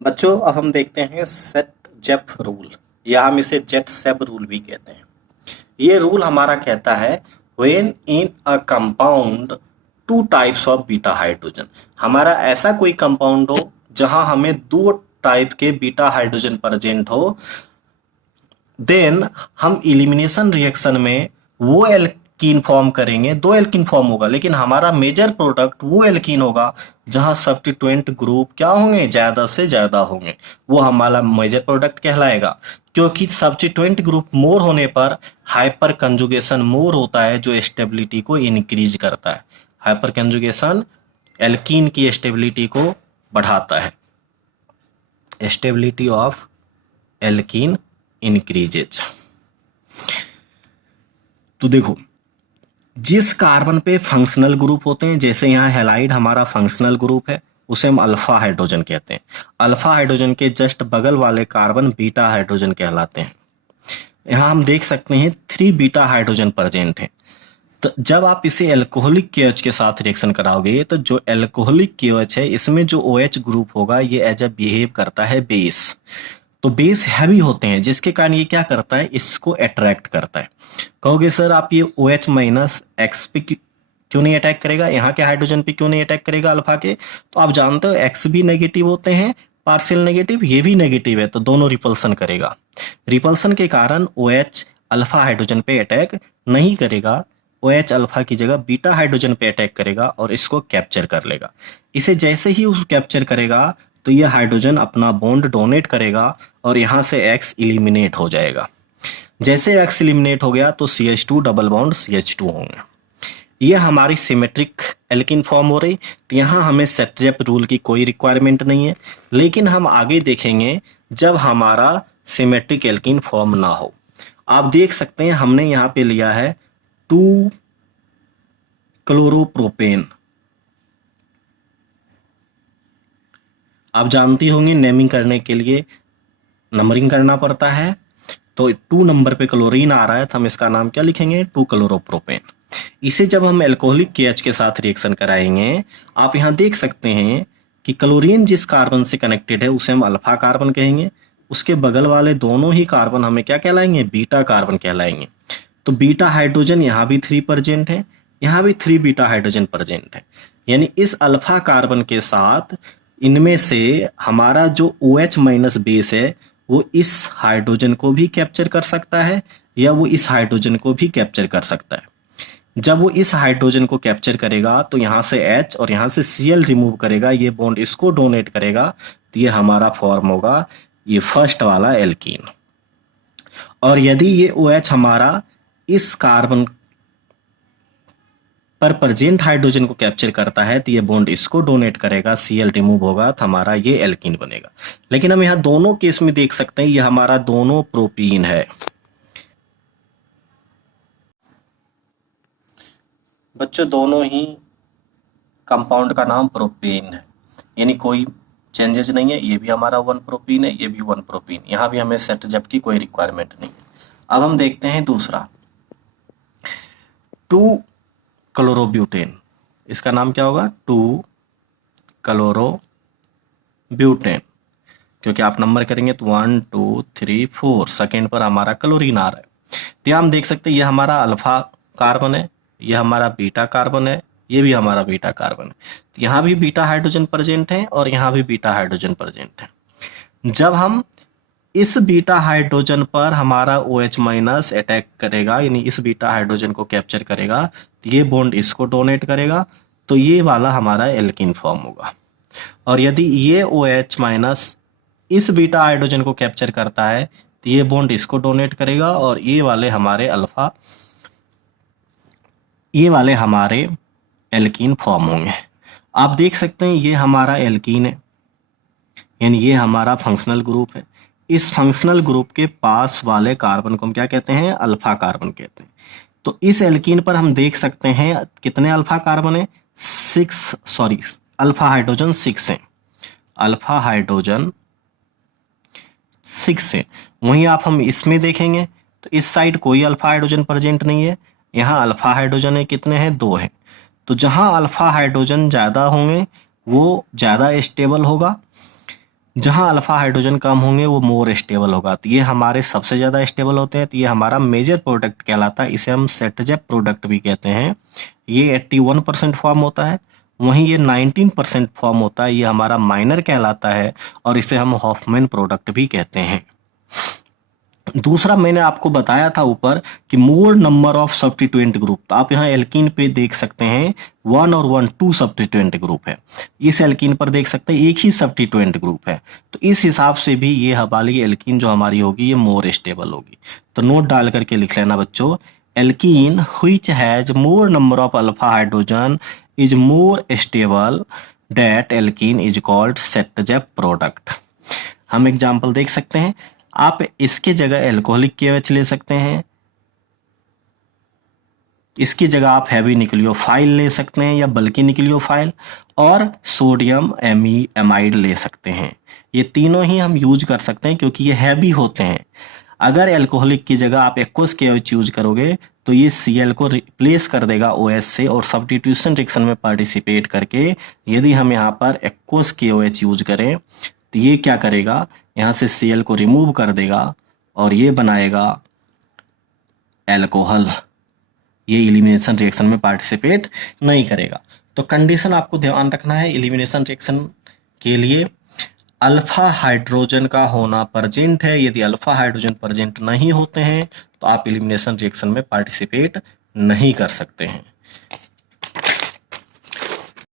बच्चों अब हम देखते हैं सेट जेफ रूल या हम इसे जेट सेब रूल भी कहते हैं। ये रूल हमारा कहता है when in a compound two types of beta hydrogen, हमारा ऐसा कोई कंपाउंड हो जहां हमें दो टाइप के बीटा हाइड्रोजन प्रेजेंट हो, देन हम इलिमिनेशन रिएक्शन में वो एल्कीन फॉर्म करेंगे, दो एल्कीन फॉर्म होगा, लेकिन हमारा मेजर प्रोडक्ट वो एल्कीन होगा जहां सब्स्टिट्यूएंट ग्रुप क्या होंगे, ज्यादा से ज्यादा होंगे, वो हमारा मेजर प्रोडक्ट कहलाएगा। क्योंकि सब्स्टिट्यूएंट ग्रुप मोर होने पर हाइपर कंजुगेशन मोर होता है जो स्टेबिलिटी को इंक्रीज करता है। हाइपर कंजुगेशन एल्कीन की स्टेबिलिटी को बढ़ाता है। Stability of alkene increases. तो देखो, जिस कार्बन पे फंक्शनल ग्रुप होते हैं, जैसे यहाँ हैलाइड हमारा फंक्शनल ग्रुप है, उसे हम अल्फा हाइड्रोजन कहते हैं। अल्फा हाइड्रोजन के जस्ट बगल वाले कार्बन बीटा हाइड्रोजन कहलाते हैं। यहाँ हम देख सकते हैं 3 बीटा हाइड्रोजन प्रेजेंट है। तो जब आप इसे एल्कोहलिक केएच के साथ रिएक्शन कराओगे तो जो एल्कोहलिक केएच है इसमें जो OH ग्रुप होगा ये एज अ बिहेव करता है बेस। तो बेस हैवी होते हैं जिसके कारण ये क्या करता है, इसको अट्रैक्ट करता है। कहोगे सर आप ये OH माइनस एक्स पे क्यों नहीं अटैक करेगा, यहाँ के हाइड्रोजन पे क्यों नहीं अटैक करेगा अल्फा के? तो आप जानते हो एक्स भी नेगेटिव होते हैं, पार्शियल नेगेटिव, ये भी नेगेटिव है, तो दोनों रिपल्सन करेगा। रिपल्सन के कारण OH अल्फा हाइड्रोजन पे अटैक नहीं करेगा, OH अल्फा की जगह बीटा हाइड्रोजन पे अटैक करेगा और इसको कैप्चर कर लेगा। इसे जैसे ही उस कैप्चर करेगा तो ये हाइड्रोजन अपना बॉन्ड डोनेट करेगा और यहाँ से X इलिमिनेट हो जाएगा। जैसे X इलिमिनेट हो गया तो CH2 डबल बॉन्ड CH2 होंगे। ये हमारी सिमेट्रिक एल्कीन फॉर्म हो रही, तो यहाँ हमें सेट-जेप रूल की कोई रिक्वायरमेंट नहीं है। लेकिन हम आगे देखेंगे जब हमारा सिमेट्रिक एल्कीन फॉर्म ना हो। आप देख सकते हैं हमने यहाँ पे लिया है 2 क्लोरोप्रोपेन। आप जानती होंगी नेमिंग करने के लिए नंबरिंग करना पड़ता है, तो 2 नंबर पे क्लोरीन आ रहा है तो हम इसका नाम क्या लिखेंगे, 2 क्लोरोप्रोपेन। इसे जब हम एल्कोहलिक केएच के साथ रिएक्शन कराएंगे, आप यहाँ देख सकते हैं कि क्लोरीन जिस कार्बन से कनेक्टेड है उसे हम अल्फा कार्बन कहेंगे, उसके बगल वाले दोनों ही कार्बन हमें क्या कहलाएंगे, बीटा कार्बन कहलाएंगे। तो बीटा हाइड्रोजन यहाँ भी 3 प्रेजेंट है, यहाँ भी 3 बीटा हाइड्रोजन प्रेजेंट है। यानी इस अल्फा कार्बन के साथ इनमें से हमारा जो OH माइनस बेस है वो इस हाइड्रोजन को भी कैप्चर कर सकता है या वो इस हाइड्रोजन को भी कैप्चर कर सकता है। जब वो इस हाइड्रोजन को कैप्चर करेगा तो यहाँ से H और यहाँ से Cl रिमूव करेगा, ये बॉन्ड इसको डोनेट करेगा, तो ये हमारा फॉर्म होगा ये फर्स्ट वाला एल्कीन। और यदि ये OH हमारा इस कार्बन पर प्रेजेंट हाइड्रोजन को कैप्चर करता है तो ये बॉन्ड इसको डोनेट करेगा, Cl रिमूव होगा तो हमारा ये एल्कीन बनेगा। लेकिन हम यहाँ दोनों केस में देख सकते हैं ये हमारा दोनों प्रोपीन है। बच्चों दोनों ही कंपाउंड का नाम प्रोपेन है, यानी कोई चेंजेस नहीं है। ये भी हमारा 1 प्रोपीन है, ये भी 1 प्रोपीन, यहाँ भी हमें सेट जेप की कोई रिक्वायरमेंट नहीं है। अब हम देखते हैं दूसरा 2 क्लोरोब्यूटेन। इसका नाम क्या होगा, 2 क्लोरोब्यूटेन, क्योंकि आप नंबर करेंगे तो 1 2 3 4 सेकेंड पर हमारा क्लोरीन आ रहा है। तो हम देख सकते हैं ये हमारा अल्फा कार्बन है, ये हमारा बीटा कार्बन है, ये भी हमारा बीटा कार्बन है। तो यहाँ भी बीटा हाइड्रोजन प्रेजेंट है और यहाँ भी बीटा हाइड्रोजन प्रेजेंट है। जब हम इस बीटा हाइड्रोजन पर हमारा OH माइनस अटैक करेगा, यानी इस बीटा हाइड्रोजन को कैप्चर करेगा, तो ये बॉन्ड इसको डोनेट करेगा, तो ये वाला हमारा एल्कीन फॉर्म होगा। और यदि ये OH माइनस इस बीटा हाइड्रोजन को कैप्चर करता है तो ये बॉन्ड इसको डोनेट करेगा और ये वाले हमारे अल्फा, ये वाले हमारे एल्कीन फॉर्म होंगे। आप देख सकते हैं ये हमारा एल्कीन है, यानी ये हमारा फंक्शनल ग्रुप है। इस फंक्शनल ग्रुप के पास वाले कार्बन को हम क्या कहते हैं, अल्फा कार्बन कहते हैं। तो इस एल्कीन पर हम देख सकते हैं कितने अल्फा कार्बन है, 6 अल्फा हाइड्रोजन 6 है, अल्फा हाइड्रोजन 6 है। वहीं आप हम इसमें देखेंगे तो इस साइड कोई अल्फा हाइड्रोजन प्रेजेंट नहीं है, यहाँ अल्फा हाइड्रोजन है, कितने हैं, 2 हैं। तो जहां अल्फा हाइड्रोजन ज़्यादा होंगे वो ज़्यादा स्टेबल होगा, जहां अल्फा हाइड्रोजन कम होंगे वो मोर स्टेबल होगा। तो ये हमारे सबसे ज़्यादा स्टेबल होते हैं, तो ये हमारा मेजर प्रोडक्ट कहलाता है। इसे हम सेटजेप प्रोडक्ट भी कहते हैं। ये 81% फॉर्म होता है, वहीं ये 19% फॉर्म होता है, ये हमारा माइनर कहलाता है और इसे हम हॉफमैन प्रोडक्ट भी कहते हैं। दूसरा मैंने आपको बताया था ऊपर कि मोर नंबर ऑफ सब्स्टिट्यूएंट ग्रुप, तो आप यहाँ एल्कीन पे देख सकते हैं 1 और 1 2 सब्स्टिट्यूएंट ग्रुप है। इस एल्कीन पर देख सकते हैं एक ही सब्स्टिट्यूएंट ग्रुप है, तो इस हिसाब से भी ये हमारी एल्कीन जो हमारी होगी ये मोर स्टेबल होगी। तो नोट डाल करके लिख लेना बच्चों, alkene which has more number of alpha hydrogen is more stable, that alkene is called Saytzeff product. हम एग्जाम्पल देख सकते हैं, आप इसके जगह एल्कोहलिक KOH ले सकते हैं, इसकी जगह आप हैवी न्यूक्लियोफाइल ले सकते हैं या बल्कि न्यूक्लियोफाइल, और सोडियम एमाइड ले सकते हैं। ये तीनों ही हम यूज कर सकते हैं क्योंकि ये हैवी होते हैं। अगर एल्कोहलिक की जगह आप एक्वस KOH यूज करोगे तो ये Cl को रिप्लेस कर देगा OH से, और सब्स्टिट्यूशन रिएक्शन में पार्टिसिपेट करके यदि हम यहाँ पर एक्वस KOH यूज करें तो ये क्या करेगा, यहाँ से Cl को रिमूव कर देगा और ये बनाएगा एल्कोहल। ये एलिमिनेशन रिएक्शन में पार्टिसिपेट नहीं करेगा। तो कंडीशन आपको ध्यान रखना है एलिमिनेशन रिएक्शन के लिए, अल्फा हाइड्रोजन का होना प्रेजेंट है। यदि अल्फा हाइड्रोजन प्रेजेंट नहीं होते हैं तो आप एलिमिनेशन रिएक्शन में पार्टिसिपेट नहीं कर सकते हैं।